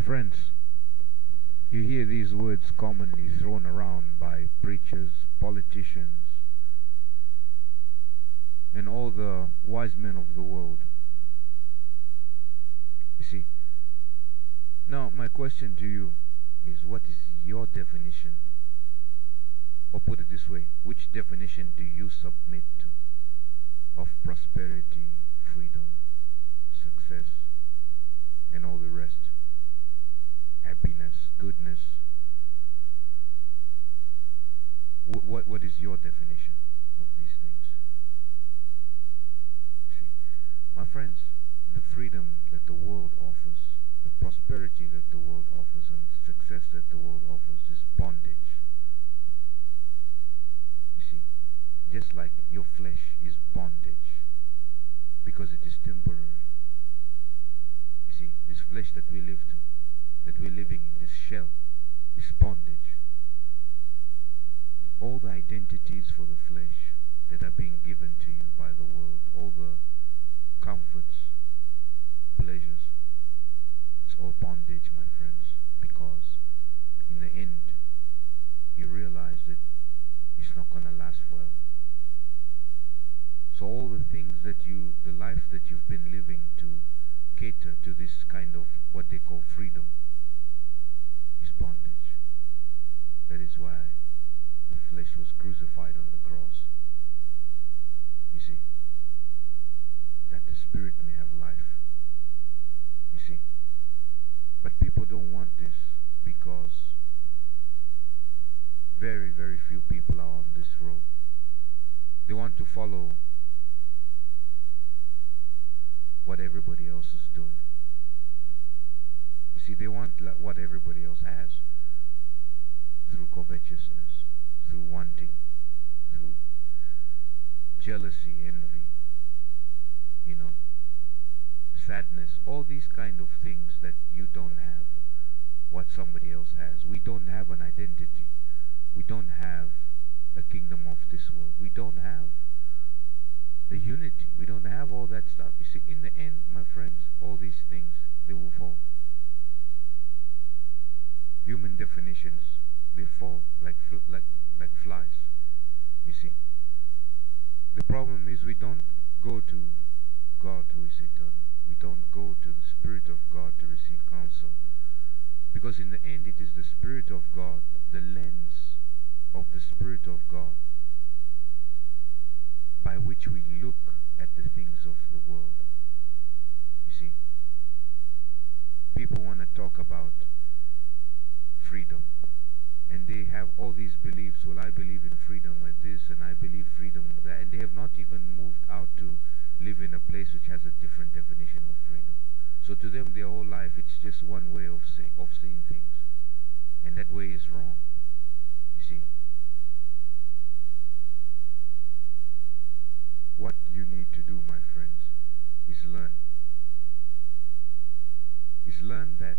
My friends, you hear these words commonly thrown around by preachers, politicians, and all the wise men of the world. You see, now my question to you is, what is your definition? Or put it this way, which definition do you submit to of prosperity, freedom, success, and all the rest? Happiness, goodness. What is your definition of these things? See, my friends, the freedom that the world offers, the prosperity that the world offers, and success that the world offers is bondage. You see, just like your flesh is bondage because it is temporary. You see, this flesh that we live to, that we're living in, this shell, is bondage. All the identities for the flesh that are being given to you by the world, all the comforts, pleasures, it's all bondage, my friends, because in the end you realize that it's not going to last forever. So all the things that the life that you've been living to cater to this kind of what they call freedom is bondage. That is why the flesh was crucified on the cross. You see, that the spirit may have life. You see, but people don't want this because very, very few people are on this road. They want to follow what everybody else is doing. You see, they want what everybody else has through covetousness, through wanting, through jealousy, envy, sadness, all these kind of things that you don't have what somebody else has. We don't have an identity. We don't have a kingdom of this world. We don't have the unity. We don't have all that stuff. You see, in the end, my friends, all these things, they will fall. Human definitions, they fall like flies. You see, the problem is we don't go to God who is eternal. We don't go to the Spirit of God to receive counsel, because in the end it is the Spirit of God, the lens of the Spirit of God, by which we look at the things of the world. You see, people want to talk about freedom, and they have all these beliefs. Well, I believe in freedom like this, and I believe freedom like that, and they have not even moved out to live in a place which has a different definition of freedom. So to them, their whole life, it's just one way of seeing things, and that way is wrong. You see, what you need to do, my friends, is learn. Is learn that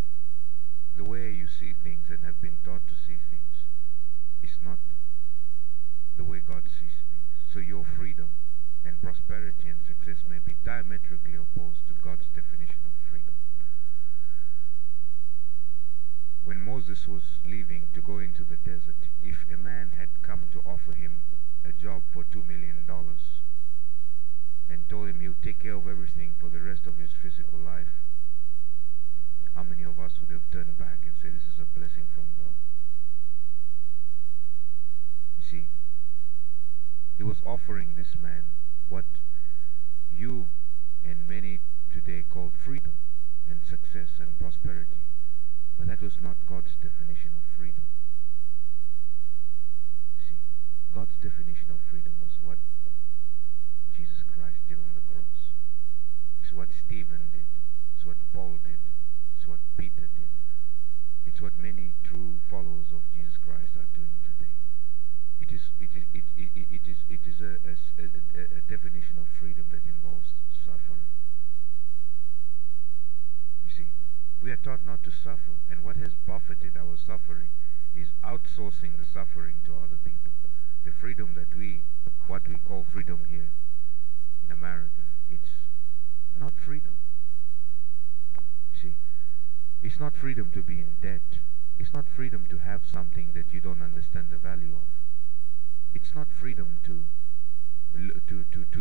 the way you see things and have been taught to see things is not the way God sees things. So your freedom and prosperity and success may be diametrically opposed to God's definition of freedom. When Moses was leaving to go into the desert, if a man had come to offer him a job for $2 million and told him he'll take care of everything for the rest of his physical life, how many of us would have turned back and said, this is a blessing from God? You see, he was offering this man what you and many today call freedom and success and prosperity, but that was not God's definition of freedom. See, God's definition of freedom was what Jesus Christ did on the cross. It's what Stephen did. It's what Paul did. It's what Peter did. It's what many true followers of Jesus Christ are doing today. It is a definition of freedom that involves suffering. You see, we are taught not to suffer, and what has buffeted our suffering is outsourcing the suffering to other people. The freedom that what we call freedom here in America, it's not freedom. You see, it's not freedom to be in debt. It's not freedom to have something that you don't understand the value of. It's not freedom to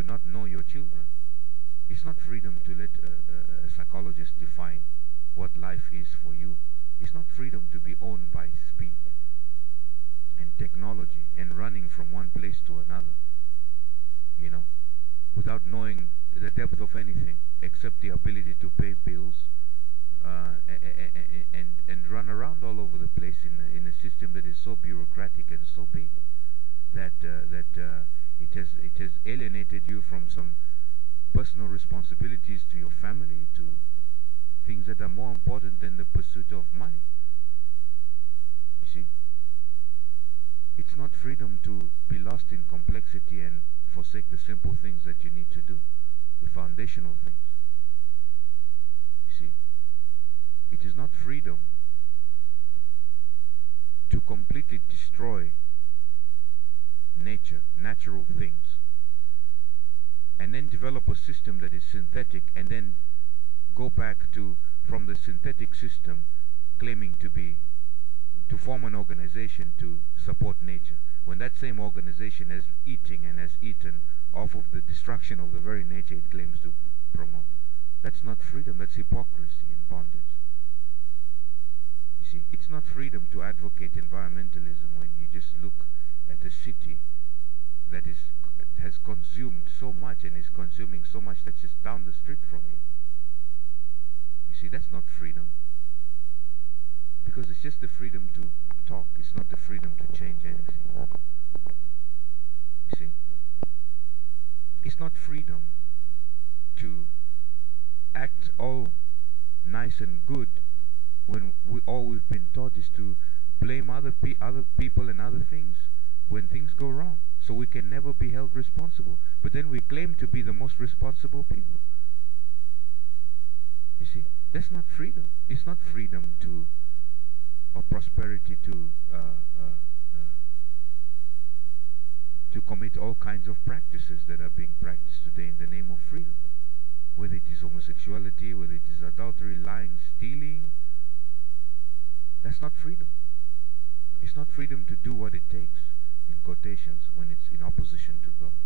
not know your children. It's not freedom to let a psychologist define what life is for you. It's not freedom to be owned by speed and technology and running from one place to another, you know, without knowing the depth of anything except the ability to pay bills and run around all over the place in a system that is so bureaucratic and so big that it has alienated you from some personal responsibilities to your family, to things that are more important than the pursuit of money. You see? It's not freedom to be lost in complexity and forsake the simple things that you need to do, the foundational things. You see? It is not freedom to completely destroy nature, natural things, and then develop a system that is synthetic, and then go back to, from the synthetic system, claiming to form an organization to support nature, when that same organization is eating and has eaten off of the destruction of the very nature it claims to promote. That's not freedom, that's hypocrisy and bondage. You see, it's not freedom to advocate environmentalism when you just look at a city that has consumed so much and is consuming so much that's just down the street from you. You see, that's not freedom. Because it's just the freedom to talk. It's not the freedom to change anything. You see? It's not freedom to act all nice and good when all we've been taught is to blame other people and other things when things go wrong, so we can never be held responsible. But then we claim to be the most responsible people. You see? That's not freedom. It's not freedom or prosperity to commit all kinds of practices that are being practiced today in the name of freedom. Whether it is homosexuality, whether it is adultery, lying, stealing. That's not freedom. It's not freedom to do what it takes, in quotations, when it's in opposition to God.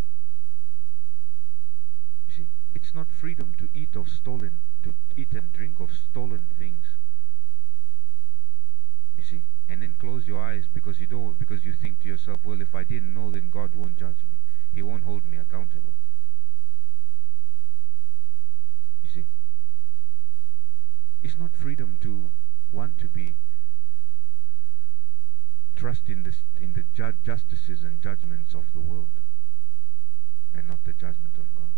You see, it's not freedom to eat and drink of stolen things. You see, and then close your eyes because you think to yourself, well, if I didn't know, then God won't judge me. He won't hold me accountable. You see, it's not freedom to want to be trust in the justices and judgments of the world and not the judgment of God.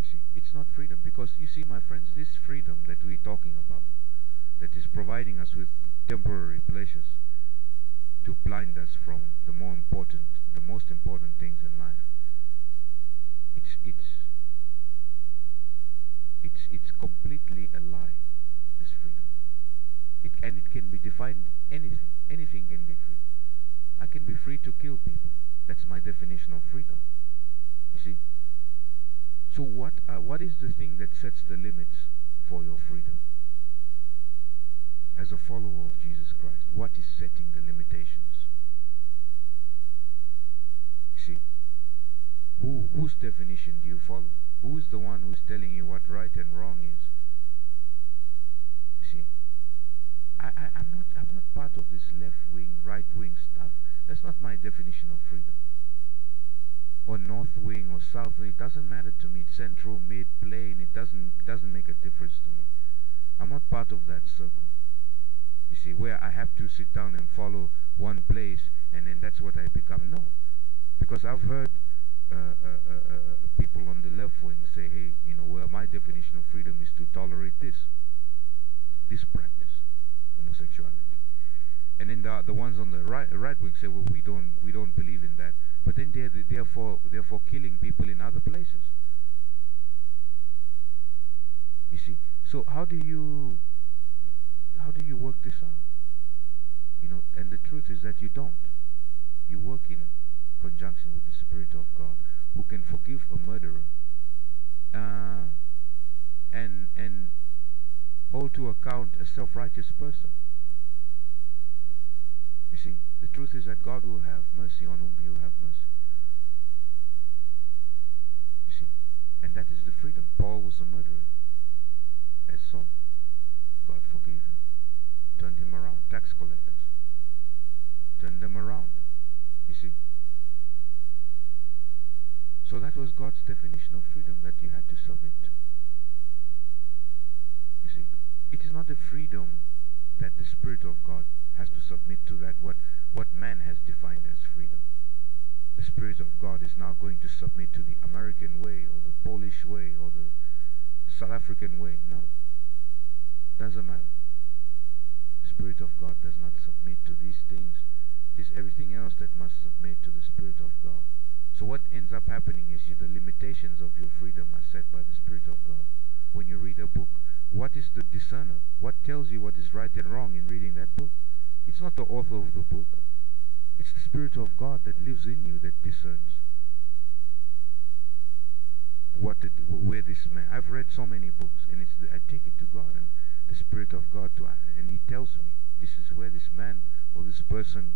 You see, it's not freedom because, you see, my friends, this freedom that we're talking about, that is providing us with temporary pleasures to blind us from the most important things in life, it's completely a lie, this freedom. And it can be defined anything. Anything can be free. I can be free to kill people. That's my definition of freedom. You see? So what is the thing that sets the limits for your freedom? As a follower of Jesus Christ, what is setting the limitations? You see? Whose definition do you follow? Who is the one who's telling you what right and wrong is? You see? I'm not part of this left-wing, right-wing stuff. That's not my definition of freedom. Or north wing or south wing. It doesn't matter to me. Central, mid, plain. It doesn't make a difference to me. I'm not part of that circle. You see, where I have to sit down and follow one place and then that's what I become. No. Because I've heard people on the left wing say, hey, you know, well, my definition of freedom is to tolerate this practice, homosexuality. And then the ones on the right wing say, well, we don't believe in that. But then they're for killing people in other places. You see? So how do you work this out? You know, and the truth is that you don't. You work in conjunction with the Spirit of God, who can forgive a murderer and hold to account a self-righteous person. You see, the truth is that God will have mercy on whom he will have mercy. You see, and that is the freedom. Paul was a murderer, as Saul. God forgave him, turned him around. Tax collectors, turned them around. You see? So that was God's definition of freedom that you had to submit to. You see, it is not the freedom that the Spirit of God has to submit to, that what man has defined as freedom. The Spirit of God is now going to submit to the American way or the Polish way or the South African way. No. Doesn't matter. The Spirit of God does not submit to these things. It is everything else that must submit to the Spirit of God. So what ends up happening is the limitations of your freedom are set by the Spirit of God. When you read a book, what is the discerner? What tells you what is right and wrong in reading that book? It's not the author of the book. It's the Spirit of God that lives in you that discerns where this man. I've read so many books, and I take it to God and the Spirit of God, and he tells me this is where this man or this person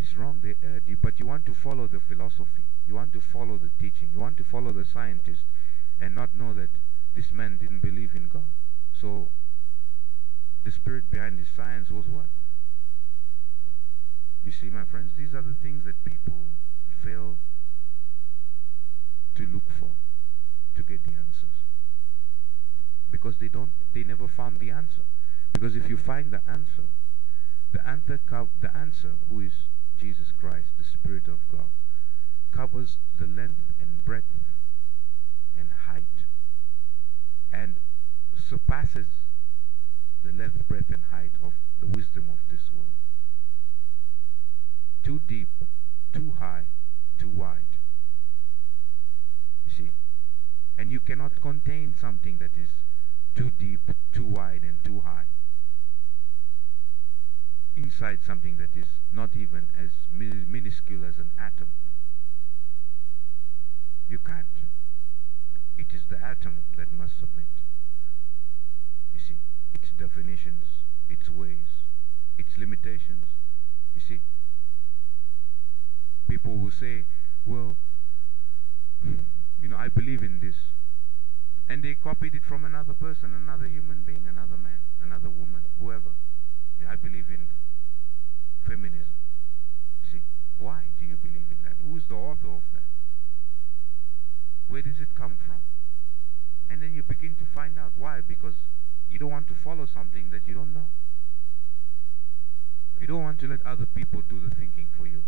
is wrong. They erred. But you want to follow the philosophy. You want to follow the teaching. You want to follow the scientist and not know that this man didn't believe in God. So the spirit behind his science was what? You see, my friends, these are the things that people fail to look for to get the answers. Because they never found the answer. Because if you find the answer, the answer, who is Jesus Christ, the Spirit of God, covers the length and breadth and height, and surpasses the length, breadth, and height of the wisdom of this world. Too deep, too high, too wide. You see? And you cannot contain something that is too deep, too wide, and too high inside something that is not even as minuscule as an atom. You can't. It is the atom that must submit. You see, its definitions, its ways, its limitations. You see, people will say, well, you know, I believe in this. And they copied it from another person, another human being, another man, another woman, whoever. Yeah, I believe in feminism. See, why do you believe in that? Who is the author of that? Where does it come from? And then you begin to find out why. Because you don't want to follow something that you don't know. You don't want to let other people do the thinking for you.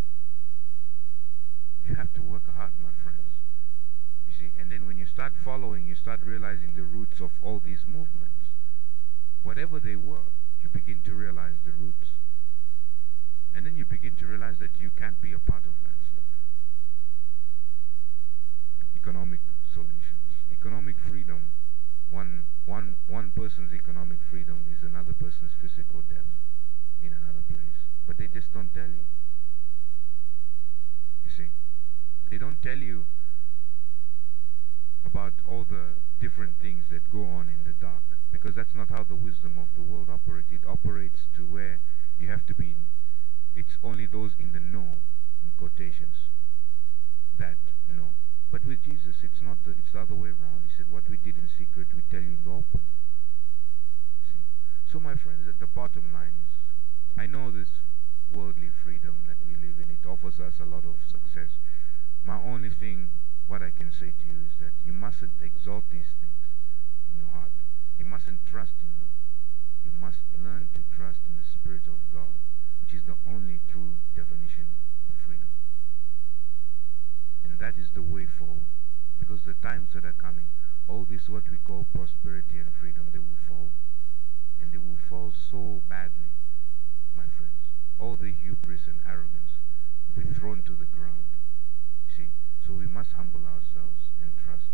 You have to work hard, my friends. You see, and then when you start following, you start realizing the roots of all these movements. Whatever they were, you begin to realize the roots. And then you begin to realize that you can't be a part of that stuff. Economic solutions. Economic freedom. One person's economic freedom is another person's physical death in another place. But they just don't tell you. You see? They don't tell you about all the different things that go on in the dark. Because that's not how the wisdom of the world operates. It operates to where you have to be. It's only those in the know, in quotations, that know. But with Jesus, it's not it's the other way around. He said, what we did in secret, we tell you in the open. See? So my friends, at the bottom line is, I know this worldly freedom that we live in, it offers us a lot of success. My only thing, what I can say to you is that you mustn't exalt these things in your heart. You mustn't trust in them. You must learn to trust in the Spirit of God, which is the only true definition of freedom. And that is the way forward. Because the times that are coming, all this what we call prosperity and freedom, they will fall. And they will fall so badly, my friends. All the hubris and arrogance will be thrown to the ground. See? So we must humble ourselves and trust